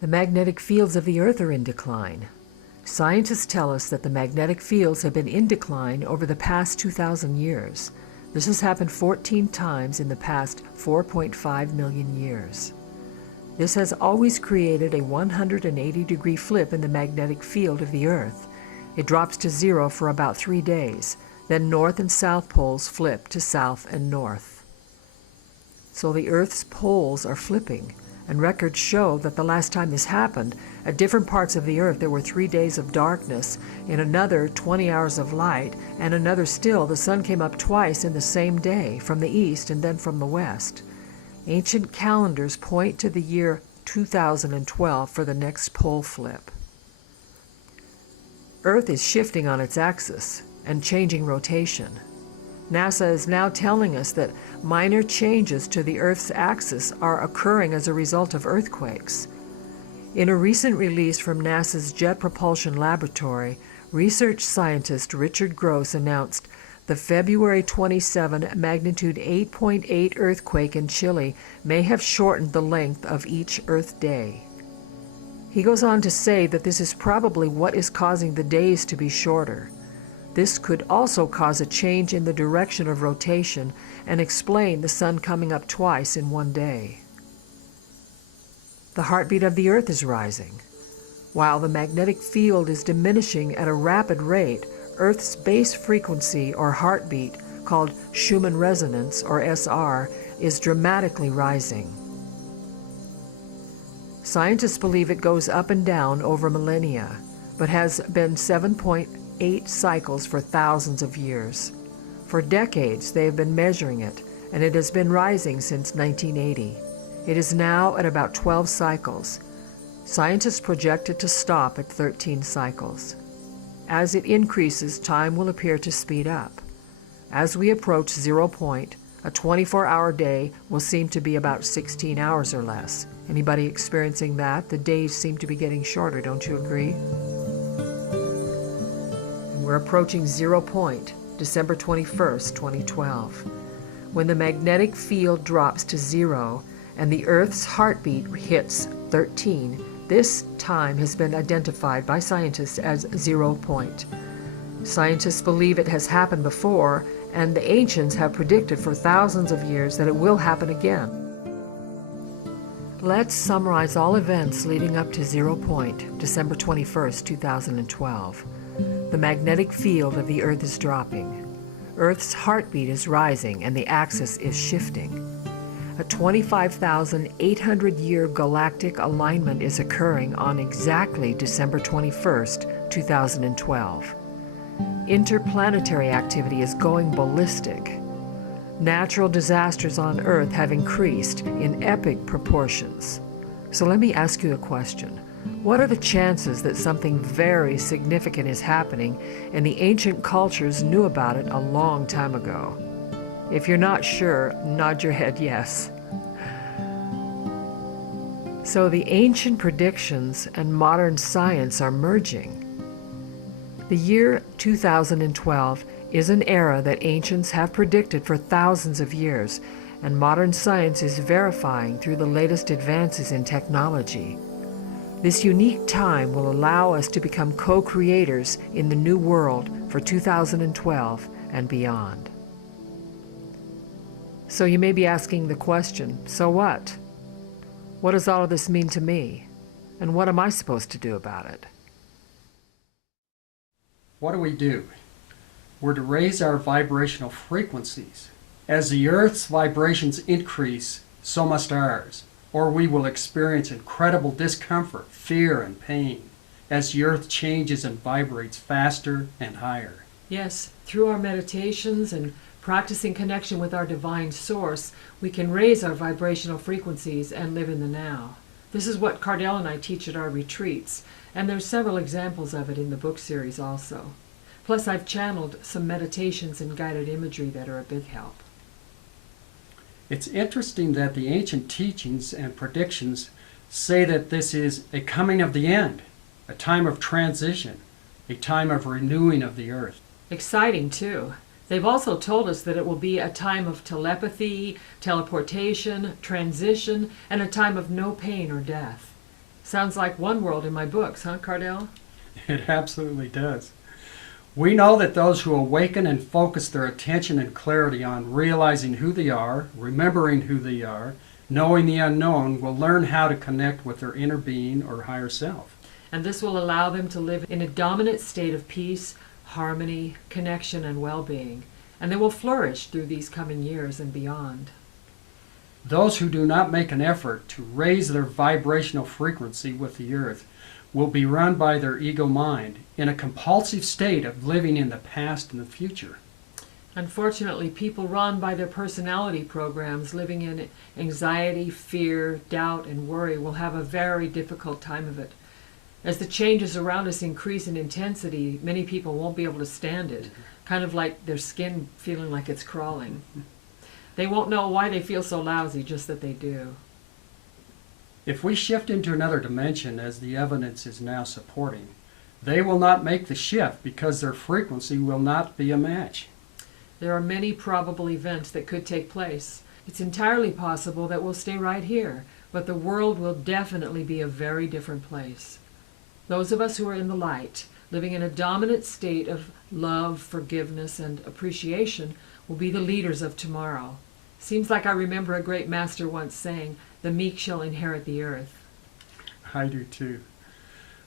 The magnetic fields of the Earth are in decline. Scientists tell us that the magnetic fields have been in decline over the past 2,000 years. This has happened 14 times in the past 4.5 million years. This has always created a 180-degree flip in the magnetic field of the Earth. It drops to zero for about 3 days. Then north and south poles flip to south and north. So the Earth's poles are flipping, and records show that the last time this happened, at different parts of the Earth there were 3 days of darkness, in another 20 hours of light, and another still the sun came up twice in the same day, from the east and then from the west. Ancient calendars point to the year 2012 for the next pole flip. Earth is shifting on its axis and changing rotation. NASA is now telling us that minor changes to the Earth's axis are occurring as a result of earthquakes. In a recent release from NASA's Jet Propulsion Laboratory, research scientist Richard Gross announced the February 27 magnitude 8.8 earthquake in Chile may have shortened the length of each Earth day. He goes on to say that this is probably what is causing the days to be shorter. This could also cause a change in the direction of rotation and explain the sun coming up twice in one day. The heartbeat of the Earth is rising. While the magnetic field is diminishing at a rapid rate, Earth's base frequency or heartbeat, called Schumann resonance or SR, is dramatically rising. Scientists believe it goes up and down over millennia, but has been 7.8 cycles for thousands of years. For decades they have been measuring it, and it has been rising since 1980. It is now at about 12 cycles. Scientists project it to stop at 13 cycles. As it increases, time will appear to speed up. As we approach 0 point, a 24-hour day will seem to be about 16 hours or less. Anybody experiencing that? The days seem to be getting shorter, don't you agree? And we're approaching 0 point, December 21st, 2012. When the magnetic field drops to zero and the Earth's heartbeat hits 13, this time has been identified by scientists as 0 point. Scientists believe it has happened before, and the ancients have predicted for thousands of years that it will happen again. Let's summarize all events leading up to 0 point, December 21st, 2012. The magnetic field of the Earth is dropping. Earth's heartbeat is rising and the axis is shifting. A 25,800-year galactic alignment is occurring on exactly December 21st, 2012. Interplanetary activity is going ballistic. Natural disasters on Earth have increased in epic proportions. So let me ask you a question. What are the chances that something very significant is happening and the ancient cultures knew about it a long time ago? If you're not sure, nod your head yes. So the ancient predictions and modern science are merging. The year 2012 is an era that ancients have predicted for thousands of years, and modern science is verifying through the latest advances in technology. This unique time will allow us to become co-creators in the new world for 2012 and beyond. So you may be asking the question, so what? What does all of this mean to me? And what am I supposed to do about it? What do? We're to raise our vibrational frequencies. As the Earth's vibrations increase, so must ours, or we will experience incredible discomfort, fear, and pain as the Earth changes and vibrates faster and higher. Yes, through our meditations and practicing connection with our divine source, we can raise our vibrational frequencies and live in the now. This is what Cardell and I teach at our retreats, and there's several examples of it in the book series also. Plus, I've channeled some meditations and guided imagery that are a big help. It's interesting that the ancient teachings and predictions say that this is a coming of the end, a time of transition, a time of renewing of the Earth. Exciting, too. They've also told us that it will be a time of telepathy, teleportation, transition, and a time of no pain or death. Sounds like One World in my books, huh, Cardell? It absolutely does. We know that those who awaken and focus their attention and clarity on realizing who they are, remembering who they are, knowing the unknown, will learn how to connect with their inner being or higher self. And this will allow them to live in a dominant state of peace, harmony, connection, and well-being. And they will flourish through these coming years and beyond. Those who do not make an effort to raise their vibrational frequency with the earth will be run by their ego mind in a compulsive state of living in the past and the future. Unfortunately, people run by their personality programs, living in anxiety, fear, doubt, and worry, will have a very difficult time of it. As the changes around us increase in intensity, many people won't be able to stand it, kind of like their skin feeling like it's crawling. They won't know why they feel so lousy, just that they do. If we shift into another dimension, as the evidence is now supporting, they will not make the shift because their frequency will not be a match. There are many probable events that could take place. It's entirely possible that we'll stay right here, but the world will definitely be a very different place. Those of us who are in the light, living in a dominant state of love, forgiveness, and appreciation, will be the leaders of tomorrow. Seems like I remember a great master once saying, "The meek shall inherit the earth." I do too.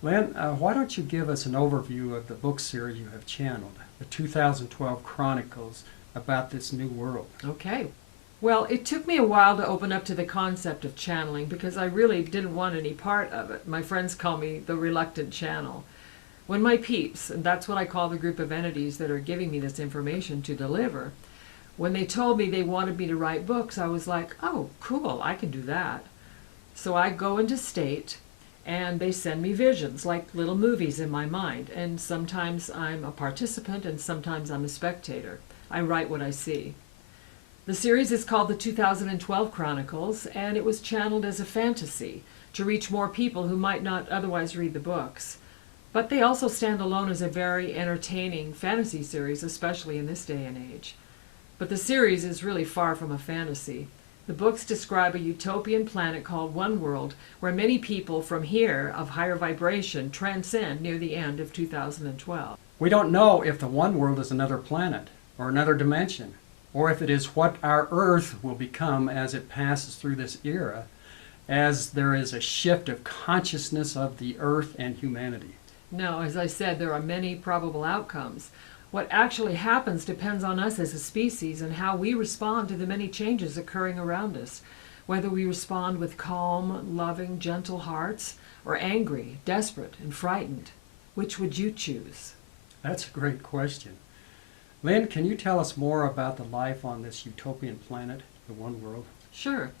Lynn, why don't you give us an overview of the book series you have channeled, the 2012 Chronicles, about this new world? Okay. Well, it took me a while to open up to the concept of channeling because I really didn't want any part of it. My friends call me the reluctant channel. When my peeps, and that's what I call the group of entities that are giving me this information to deliver, when they told me they wanted me to write books, I was like, oh, cool, I can do that. So I go into state, and they send me visions, like little movies in my mind. And sometimes I'm a participant, and sometimes I'm a spectator. I write what I see. The series is called the 2012 Chronicles, and it was channeled as a fantasy to reach more people who might not otherwise read the books. But they also stand alone as a very entertaining fantasy series, especially in this day and age. But the series is really far from a fantasy. The books describe a utopian planet called One World, where many people from here of higher vibration transcend near the end of 2012. We don't know if the One World is another planet or another dimension, or if it is what our Earth will become as it passes through this era, as there is a shift of consciousness of the Earth and humanity. No, as I said, there are many probable outcomes. What actually happens depends on us as a species and how we respond to the many changes occurring around us, whether we respond with calm, loving, gentle hearts, or angry, desperate, and frightened. Which would you choose? That's a great question. Lynn, can you tell us more about the life on this utopian planet, the One World? Sure.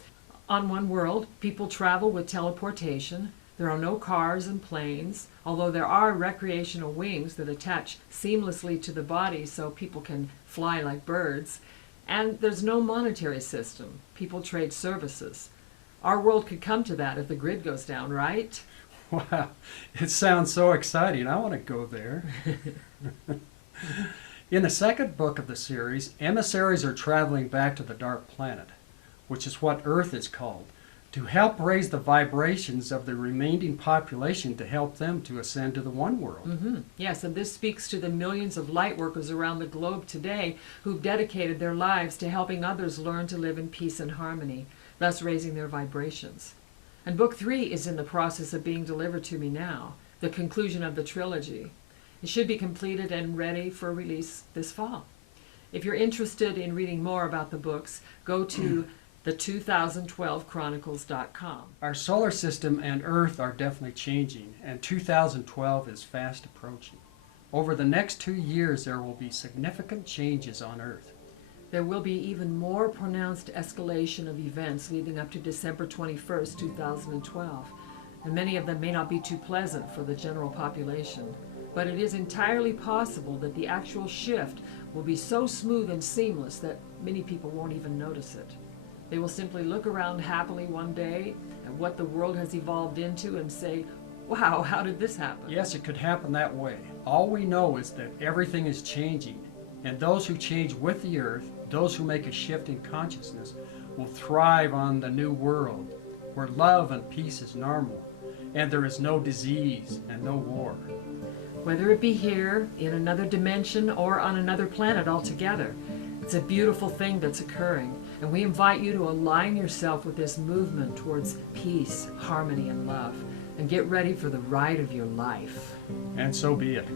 On One World, people travel with teleportation. There are no cars and planes, although there are recreational wings that attach seamlessly to the body so people can fly like birds. And there's no monetary system. People trade services. Our world could come to that if the grid goes down, right? Wow, it sounds so exciting. I want to go there. In the second book of the series, emissaries are traveling back to the Dark Planet, which is what Earth is called, to help raise the vibrations of the remaining population to help them to ascend to the One World. Yes, and this speaks to the millions of light workers around the globe today who've dedicated their lives to helping others learn to live in peace and harmony, thus raising their vibrations. And Book 3 is in the process of being delivered to me now, the conclusion of the trilogy. It should be completed and ready for release this fall. If you're interested in reading more about the books, go to the2012chronicles.com. Our solar system and Earth are definitely changing, and 2012 is fast approaching. Over the next 2 years, there will be significant changes on Earth. There will be even more pronounced escalation of events leading up to December 21st, 2012, and many of them may not be too pleasant for the general population. But it is entirely possible that the actual shift will be so smooth and seamless that many people won't even notice it. They will simply look around happily one day at what the world has evolved into and say, wow, how did this happen? Yes, it could happen that way. All we know is that everything is changing, and those who change with the Earth, those who make a shift in consciousness, will thrive on the new world, where love and peace is normal, and there is no disease and no war. Whether it be here, in another dimension, or on another planet altogether, it's a beautiful thing that's occurring, and we invite you to align yourself with this movement towards peace, harmony, and love, and get ready for the ride of your life. And so be it.